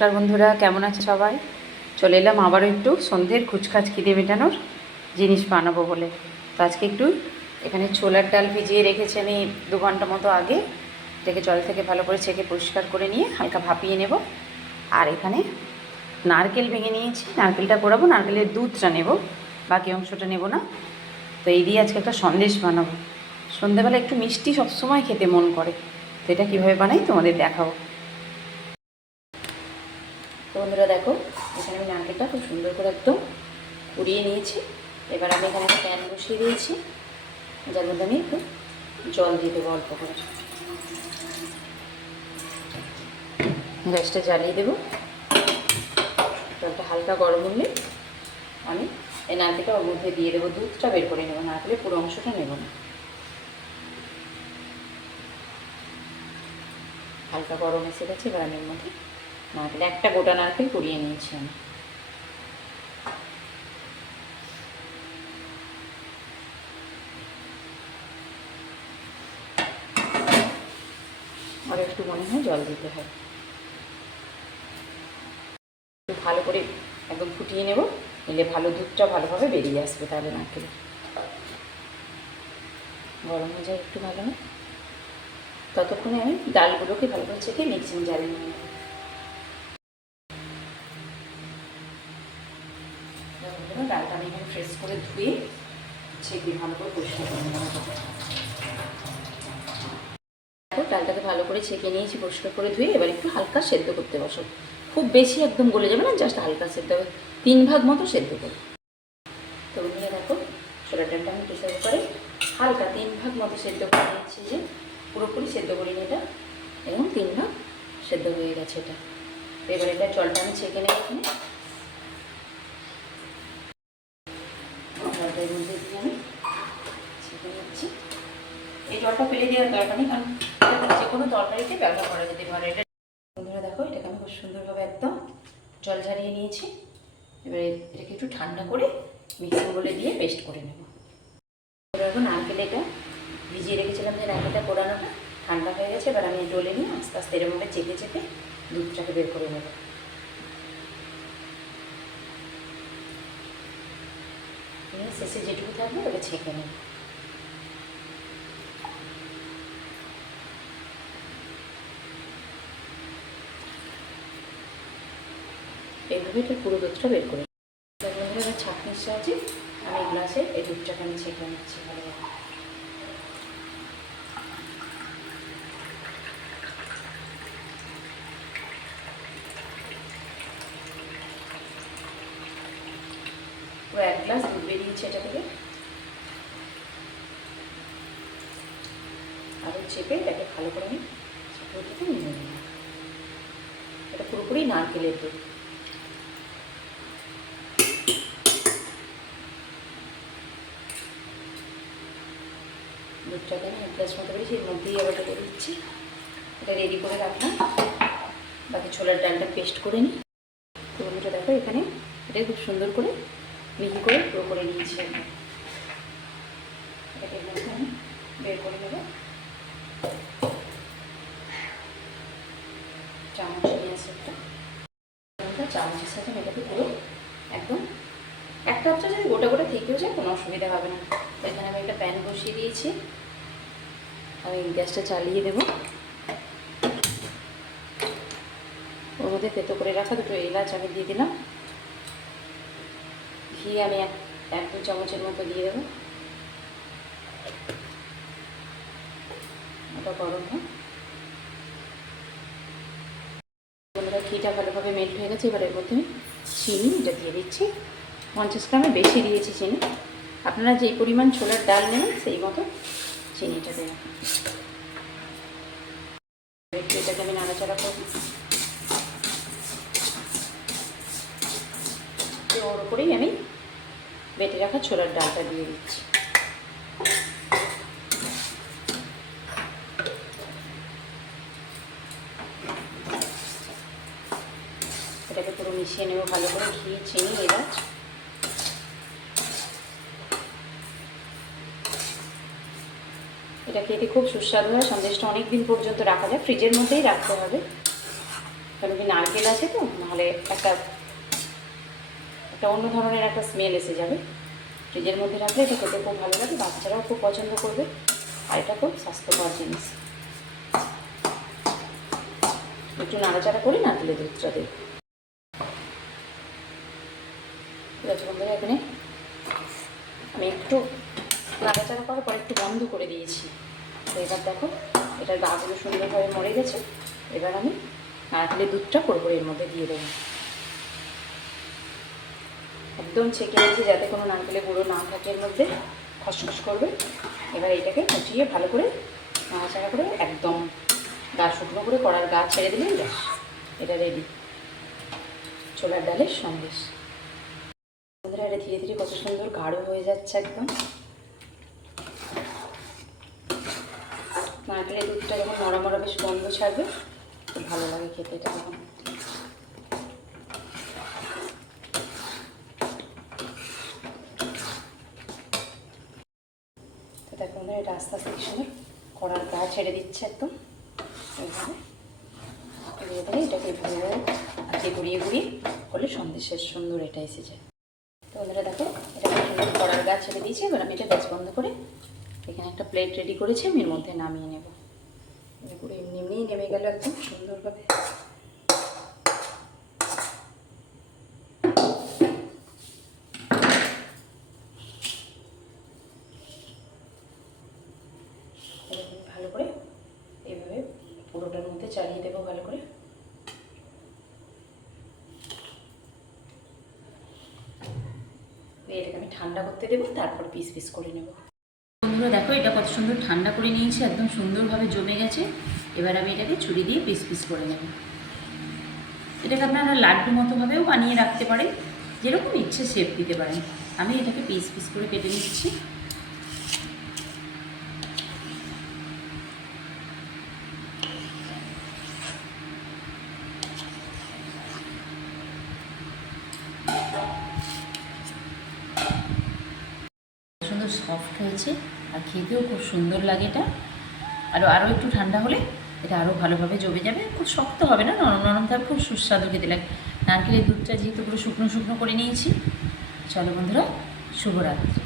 নমস্কার বন্ধুরা, কেমন আছে সবাই? চলে এলাম আবারও একটু সন্ধ্যের খুচখাচ খিদে মেটানোর জিনিস বানাবো বলে। তো আজকে একটু এখানে ছোলার ডাল ভিজিয়ে রেখেছি আমি দু ঘণ্টা মতো আগে। এটাকে জল থেকে ভালো করে ছেঁকে পরিষ্কার করে নিয়ে হালকা ভাপিয়ে নেব। আর এখানে নারকেল ভেঙে নিয়েছি। নারকেলটা করাবো নারকেলের দুধটা নেব। বাকি অংশটা নেব না। তো এই দিয়ে আজকে একটা সন্দেশ বানাবো। সন্ধ্যেবেলা একটু মিষ্টি সবসময় খেতে মন করে। তো এটা কীভাবে বানাই তোমাদের দেখাবো। তো বন্ধুরা দেখো, এখানে আমি নারকেলটা খুব সুন্দর করে একদম কুড়িয়ে নিয়েছি। এবার আমি এখানে একটা প্যান বসিয়ে দিয়েছি, যার মধ্যে আমি একটু জল দিয়ে দেবো অল্প করে। গ্যাসটা জ্বালিয়ে দেবো। জলটা হালকা গরম হলে আমি এই নারকেলটা ওর মধ্যে দিয়ে দেবো, দুধটা বের করে নেব, নারকেলের পুরো অংশটা নেব না। হালকা গরম এসে গেছে, এবার আমি মধ্যে নারকেল একটা গোটা নারকেল কুড়িয়ে নিয়েছি আমি। আর একটু মনে হয় জল দিতে হয়। একটু ভালো করে একদম ফুটিয়ে নেব, নিলে ভালো দুধটা ভালোভাবে বেরিয়ে আসবে তাহলে নারকেল। গরম হয়ে যায় একটু ভালো হয় ততক্ষণে আমি ডালগুলোকে ভালো করে চেখে মিক্সিং জারে নিয়ে নেব বন্ধুরা, ডালটা আমি এখানে ফ্রেশ করে ধুয়ে ছেঁকে ভালো করে পরিষ্কার করে ডালটাকে ভালো করে ছেঁকে নিয়েছি, পরিষ্কার করে ধুয়ে, এবার একটু হালকা সেদ্ধ করতে বসো। খুব বেশি একদম গলে যাবে না জাস্ট হালকা সেদ্ধ হবে। তিন ভাগ মতো সেদ্ধ করো। তো বন্ধুরা দেখো, ছোলার ডালটা আমি প্রেসার করে হালকা তিন ভাগ মতো সেদ্ধ করে নিয়েছি যে, পুরোপুরি সেদ্ধ করিনি এটা, এবং তিন ভাগ সেদ্ধ হয়ে গেছে এটা। এবার এটা জলটা আমি ছেঁকে নেব জলটা এর মধ্যে দিয়ে আমি ছেঁকে নিচ্ছি এই জলটা ফেলে দেওয়ার দরকার নেই, কারণ যে কোনো তরকারিতে ব্যবহার করা যেতে পারে। এটা বন্ধুরা দেখো, এটাকে আমি খুব সুন্দরভাবে একদম জল ঝারিয়ে নিয়েছি। এবারে এটাকে একটু ঠান্ডা করে মিক্সিং বলে দিয়ে পেস্ট করে নেব। এখন নারকেল এটা ভিজিয়ে রেখেছিলাম যে নারকেলটা পোড়ানোটা। ঠান্ডা হয়ে গেছে, এবার আমি ডলে নিয়ে আস্তে আস্তে এর মধ্যে চেপে চেপে দুধটাকে বের করে নেব। শেষে যেটুকু থাকবে, ওটা ছেঁকে নেব। এইভাবে এটা পুরো দুধটা বের করে বন্ধুরা, এবার ছাঁকনির সাহায্যে আমি গ্লাসে এই দুধটাকে আমি ছেঁকে নিচ্ছি ভালোভাবে। এক গ্লাস দুধ বেরিয়েছে এটা থেকে। আরও চেপে এটাকে ভালো করে আমি এটা পুরোপুরি নারকেলের দুধ। দুধটাকে আমি গ্লাস মতো করেছি এর মধ্যেই আবার ঢেলে দিচ্ছি। এটা রেডি করে রাখলাম। বাকি ছোলার ডালটা পেস্ট করে নিই। তো বন্ধুরা দেখো এখানে এটা খুব সুন্দর করে মিহি করে পুরো করে নিয়েছি এটাকে আমি বের করে নেব। চামচ নিয়ে আসে একটা। চামচের সাথে এটাকে পুরো একদম একটা হচ্ছে যদি গোটা গোটা থেকেও যায় কোনো অসুবিধা হবে না। এখানে আমি একটা প্যান বসিয়ে দিয়েছি। আমি গ্যাসটা চালিয়ে দেবো ওর মধ্যে তেতো করে রাখা দুটো এলাচ আমি দিয়ে দিলাম। ঘি আমি এক এক দু চামচের মতো দিয়ে দেবো। ওটা গরম বন্ধুরা, ঘিটা ভালোভাবে মেল্ট হয়ে গেছে। এবার এর মধ্যে আমি চিনি, এটা দিয়ে দিচ্ছি। পঞ্চাশ গ্রামে বেশি দিয়েছি চিনি। আপনারা যেই পরিমাণ ছোলার ডাল নেবেন, সেই মতো চিনিটা দেবেন একটু এটাকে আমি নাড়াচাড়া করব। ওর উপরেই আমি বেটে রাখা ছোলার ডালটা দিয়ে দিচ্ছি। এটাকে পুরো মিশিয়ে নেব, ভালো করে ঘি, চিনি, এলাচ। এটা খেতে খুব সুস্বাদু হয়। সন্দেশটা অনেক দিন পর্যন্ত রাখা যায়। ফ্রিজের মধ্যেই রাখতে হবে। কারণ কি নারকেল আছে তো, নাহলে একটা একটা অন্য ধরনের একটা স্মেল এসে যাবে। ফ্রিজের মধ্যে রাখলে এটা খেতে খুব ভালো লাগে। বাচ্চারাও খুব পছন্দ করবে। আর এটা খুব স্বাস্থ্যকর জিনিস। একটু নাড়াচাড়া করি নারকেলের দুধটা দিই ঠিক আছে বন্ধুরা, এখানে আমি একটু নাড়াচাড়া করার পর একটু বন্ধ করে দিয়েছি। তো এবার দেখো, এটার গাগুলো সুন্দরভাবে মরে গেছে। এবার আমি নারকেলের দুধটা এর মধ্যে দিয়ে দেবো। একদম ছেঁকে নিয়েছি যাতে কোনো নারকেলের গুঁড়ো না থাকে এর মধ্যে। খসখস করবে। এবার এটাকে কুচিয়ে ভালো করে নাড়াচাড়া করে একদম গা শুকনো করে কড়ার গা ছেড়ে দিলেই ব্যাস। এটা রেডি ছোলার ডালের সন্দেশ। বন্ধুরা, এটা ধীরে ধীরে কত সুন্দর গাঢ় হয়ে যাচ্ছে একদম। নারকেলের দুধটা যখন মরা মরা বেশ গন্ধ ছাড়বে ভালো লাগে খেতে এটা যখন তো দেখো এটা আস্তে আস্তে কি কড়ার গা ছেড়ে দিচ্ছে একদম। এটাকে এইভাবে আজকে ঘুরিয়ে ঘুরিয়ে করলে সন্দেশের সুন্দর এটা এসে যায় তো বন্ধুরা দেখো, এটা কড়ার গা ছেড়ে দিয়েছি, এবার আমি এটা গ্যাস বন্ধ করে এখানে একটা প্লেট রেডি করেছি, আমি এর মধ্যে নামিয়ে নেব। পুরো এমনি এমনিই নেমে গেল একদম সুন্দরভাবে। ভালো করে এইভাবে পুরোটার মধ্যে চালিয়ে দেবো ভালো করে। এটাকে আমি ঠান্ডা করতে দেবো, তারপর পিস পিস করে নেব। বন্ধুরা, দেখো, এটা কত সুন্দর ঠান্ডা করে নিয়েছি, একদম সুন্দরভাবে জমে গেছে। এবার আমি এটাকে ছুরি দিয়ে পিস পিস করে নেব। এটাকে আপনারা লাড্ডু মতোভাবেও বানিয়ে রাখতে পারেন, যেরকম ইচ্ছে শেপ দিতে পারেন। আমি এটাকে পিস পিস করে কেটে নিচ্ছি সুন্দর সফট হয়েছে আর খেতেও খুব সুন্দর লাগে এটা। আরও আরও একটু ঠান্ডা হলে এটা আরও ভালোভাবে জমে যাবে। খুব শক্ত হবে না, নরম নরম থাকবে খুব সুস্বাদু খেতে লাগে। নারকেলের দুধটা যেহেতু পুরো শুকনো শুকনো করে নিয়েছি। চলো বন্ধুরা, শুভরাত্রি।